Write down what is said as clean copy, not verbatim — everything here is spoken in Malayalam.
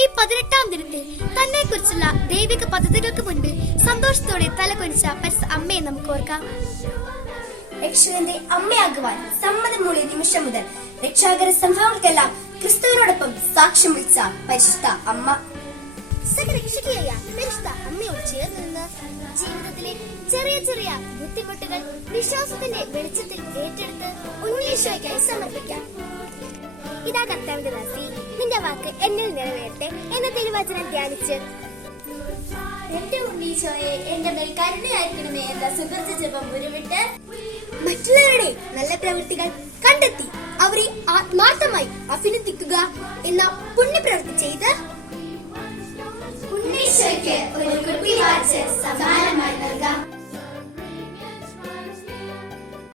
ഈ 18-ാം ദിനത്തിൽ തന്നെ കുറിച്ചുള്ള ദൈവിക പദ്ധതികൾക്ക് മുൻപിൽ സന്തോഷത്തോടെ തലകൊനിച്ച പരിശുദ്ധ അമ്മയെ നമുക്ക് ഓർക്കാം. രക്ഷകന്റെ അമ്മയാകുവാൻ സമ്മതമൂളിയ നിമിഷം മുതൽ രക്ഷാകര സംഭവങ്ങൾക്കെല്ലാം ക്രിസ്തുവിനോടൊപ്പം സാക്ഷ്യം വിളിച്ച പരിശുദ്ധ അമ്മ. സകലരക്ഷകയായ പരിശുദ്ധ അമ്മയോട് ചേർന്ന് നിന്ന് ജീവിതത്തിലെ ചെറിയ ചെറിയ ബുദ്ധിമുട്ടുകൾ വിശ്വാസത്തിന്റെ വെളിച്ചത്തിൽ ഏറ്റെടുത്ത് ഉണ്ണീശോയ്ക്കായി സമർപ്പിക്കാം. ഇതാ കർത്താവിന്റെ ദാസി, നിന്റെ വാക്ക് എന്നിൽ നിറവേറട്ടെ എന്ന തിരുവചനം ധ്യാനിച്ച് എന്റെ ഉണ്ണീശോയെ എന്റെ മേൽ കരുണയായിരിക്കണമേ എന്ന സുഹൃത്ത് ജപം ഉരുവിട്ട് മറ്റുള്ളവരുടെ നല്ല പ്രവൃത്തികൾ കണ്ടെത്തി അവരെ ആത്മാർത്ഥമായി അഭിനന്ദിക്കുക എന്ന പുണ്യപ്രവൃത്തി ചെയ്ത് ഉണ്ണീശോയ്ക്ക് ഒരു കുട്ടി വാച്ച്